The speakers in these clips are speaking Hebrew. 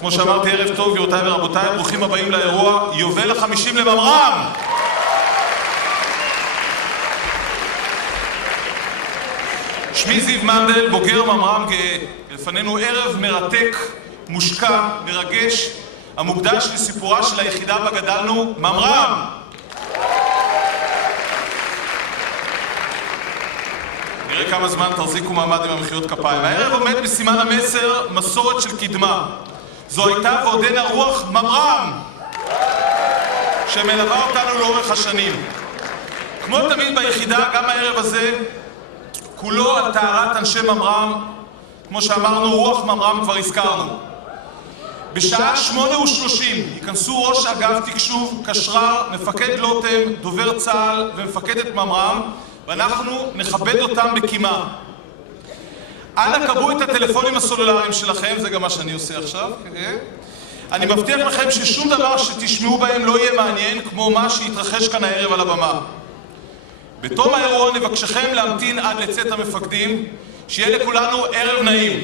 כמו שאמרתי, ערב טוב גבירותיי ורבותיי, ברוכים הבאים לאירוע יובל ה-50 לממר"ם. שמי זיו מנדל, בוגר ממר"ם גאה. לפנינו ערב מרתק, מושקע, מרגש, המוקדש לסיפורה של היחידה בה גדלנו, ממר"ם. נראה כמה זמן תחזיקו מעמד עם המחיאות כפיים. הערב עומד בסימן המסר מסורת של קדמה. זו הייתה ועודנה רוח ממר"ם שמלווה אותנו לאורך השנים. כמו תמיד ביחידה, גם הערב הזה כולו על טהרת אנשי ממר"ם. כמו שאמרנו, רוח ממר"ם כבר הזכרנו. בשעה 8:30 ייכנסו ראש אגף תקשוב, קשרר, מפקד לוטם, דובר צה"ל ומפקדת ממר"ם, ואנחנו נכבד אותם בקימה. אנא קבעו את הטלפונים הסלולריים שלכם, זה גם מה שאני עושה עכשיו. אני מבטיח לכם ששום דבר שתשמעו בהם לא יהיה מעניין כמו מה שהתרחש כאן הערב על הבמה. בתום האירוע נבקשכם להמתין עד לצאת המפקדים, שיהיה לכולנו ערב נעים.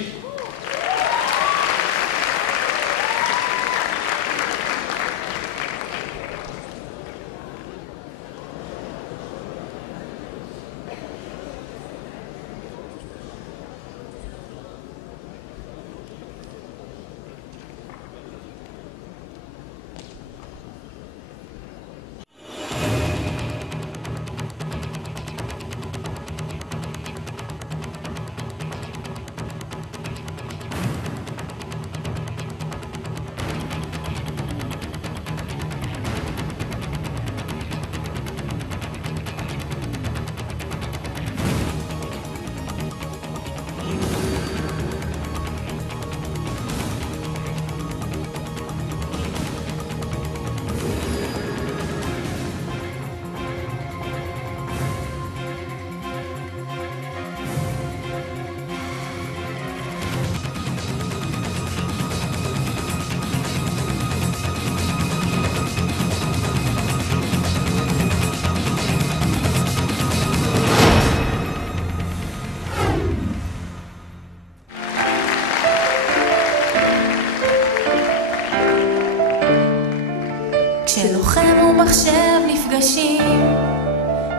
כשלוחם ומחשב נפגשים,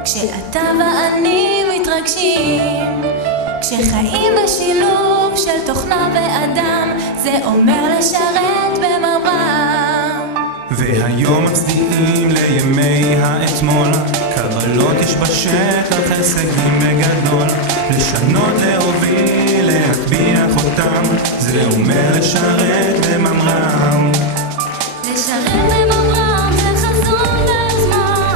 כשאתה ואני מתרגשים, כשחיים בשילוב של תוכנה ואדם, זה אומר לשרת בממר"ם. והיום מצדיעים לימי האתמול, קבלות יש בשטח, הישגים בגדול, לשנות, להוביל, להטביע חותם, זה אומר לשרת בממר"ם. לשרת בממר"ם זה חזון ויוזמה,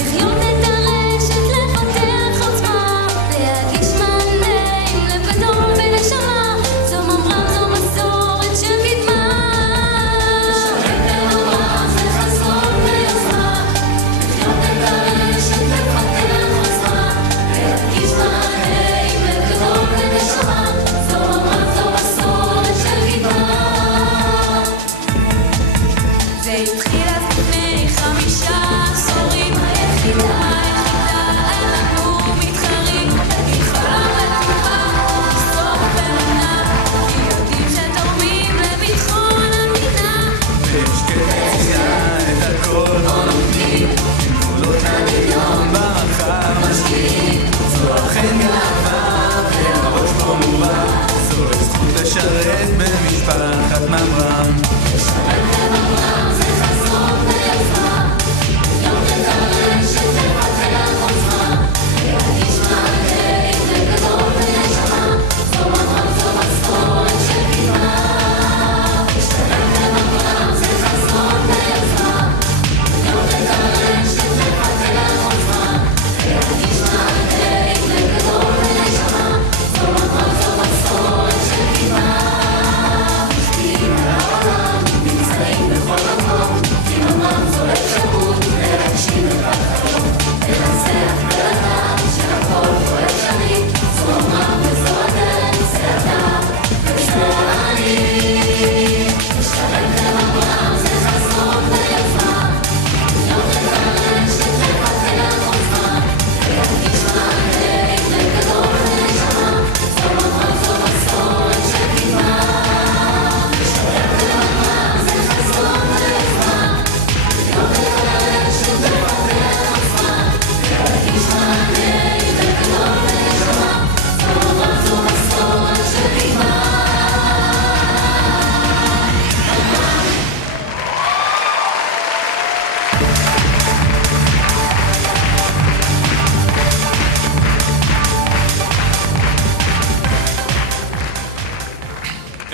לחיות את הרשת, לפתח עוצמה, להגיש מענה עם לב גדול ונשמה, זו ממר"ם, זו מסורת של קדמה. לשרת בממר"ם זה חזון ויוזמה, לחיות את הרשת, לפתח עוצמה, להגיש מענה עם לב גדול ונשמה, זו ממר"ם, זו מסורת של קדמה. זה התחיל אז לפני 5 עשורים, היחידה, אין לנו מתחרים, יכולה ותקופה, לסוף ומנה, כי יודעים שתורמים לביטחון המדינה. ויש כתצייה את הכל לא נותנים, עם גבולות הדמיון במרחב משקיעים, זו אכן גאווה והראש פה מורם, זו זכות לשרת במשפחת ממר"ם. לשרת בממר"ם זה חזון ויוזמה, לחיות את הרשת, לפתח עוצמה, להגיש מענה עם לב גדול ונשמה, זו ממר"ם, זו מסורת של קדמה. לשרת בממר"ם זה חזון ויוזמה, לחיות את הרשת, לפתח עוצמה, להגיש מענה עם לב גדול ונשמה, זו ממר"ם, זו מסורת של קדמה. כי העולם נמצא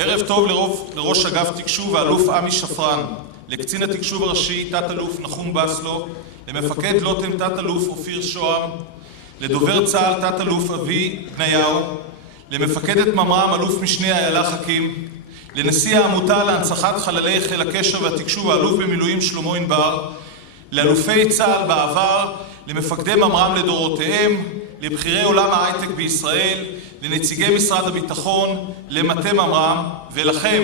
ערב טוב לראש אגף תקשוב האלוף עמי שפרן, לקצין התקשוב הראשי תת-אלוף נחום בסלו, למפקד לוטם תת-אלוף אופיר שוהם, לדובר צה"ל תת-אלוף אבי בניהו, למפקדת ממר"ם אלוף משנה איילה חכים, לנשיא העמותה להנצחת חללי חיל הקשר והתקשוב האלוף במילואים שלמה ענבר, לאלופי צה"ל בעבר, למפקדי ממר"ם לדורותיהם, לבחירי עולם ההייטק בישראל, לנציגי משרד הביטחון, למטה ממר"ם, ולכם,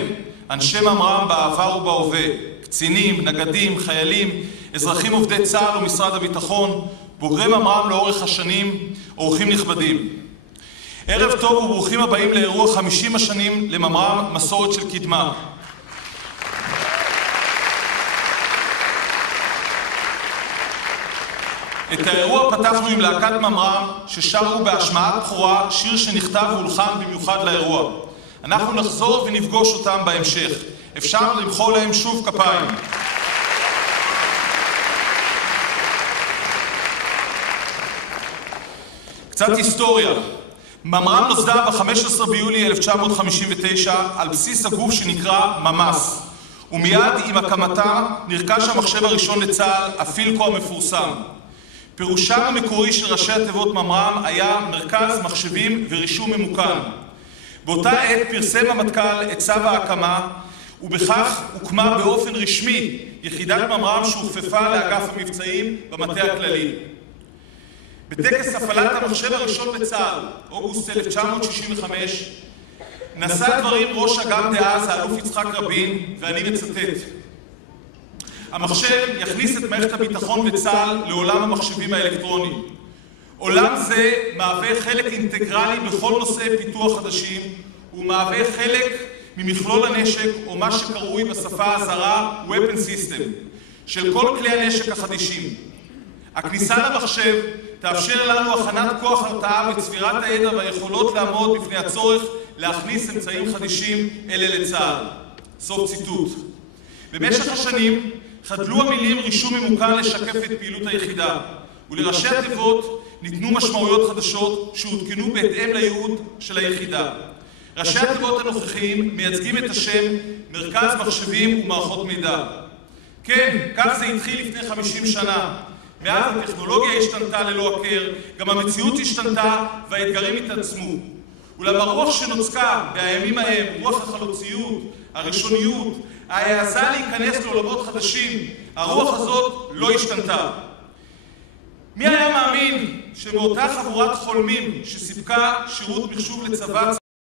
אנשי ממר"ם בעבר ובהווה, קצינים, נגדים, חיילים, אזרחים עובדי צה"ל ומשרד הביטחון, בוגרי ממר"ם לאורך השנים, אורחים נכבדים. ערב טוב וברוכים הבאים לאירוע 50 השנים לממר"ם מסורת של קדמה. את האירוע פתחנו עם להקת ממר"ם ששרו בהשמעת בכורה שיר שנכתב והולחן במיוחד לאירוע. אנחנו נחזור ונפגוש אותם בהמשך. אפשר למחוא להם שוב כפיים. קצת היסטוריה. ממר"ם נוסדה ב-15 ביולי 1959 על בסיס הגוף שנקרא ממ"ס, ומיד עם הקמתה נרכש המחשב הראשון לצה"ל, הפילקו המפורסם. פירושם המקורי של ראשי התיבות ממר"ם היה מרכז מחשבים ורישום ממוכן. באותה עת פרסם המטכ"ל את צו ההקמה, ובכך הוקמה באופן רשמי יחידת ממר"ם שהוכפפה לאגף המבצעים במטה הכללי. בטקס הפעלת המחשב הראשון בצה"ל, אוגוסט 1965, נשא דברים ראש אג"ם דאז, האלוף יצחק רבין, ואני מצטט: המחשב יכניס את מערכת הביטחון בצה"ל לעולם המחשבים האלקטרוניים. עולם זה מהווה חלק אינטגרלי בכל נושאי פיתוח חדשים, ומהווה חלק ממכלול הנשק, או מה שקרוי בשפה הזרה Weapon System, של כל כלי הנשק החדישים. הכניסה למחשב תאפשר לנו הכנת כוח הרתעה וצבירת הידע והיכולות לעמוד בפני הצורך להכניס אמצעים חדישים אלה לצה"ל. סוף ציטוט. במשך השנים חדלו המילים רישום ממוכן לשקף את פעילות היחידה, ולראשי התיבות ניתנו משמעויות חדשות שהותקנו בהתאם לייעוד של היחידה. ראשי התיבות הנוכחיים מייצגים את השם מרכז מחשבים ומערכות מידע. כן, כך זה התחיל לפני 50 שנה. מאז הטכנולוגיה השתנתה ללא הכר, גם המציאות השתנתה והאתגרים התעצמו. אולם הרוח שנוצקה בימים ההם, רוח החלוציות, הראשוניות, ההעזה להיכנס לעולמות חדשים, הרוח הזאת לא השתנתה. מי היה מאמין שבאותה חבורת חולמים שסיפקה שירות מחשוב לצבא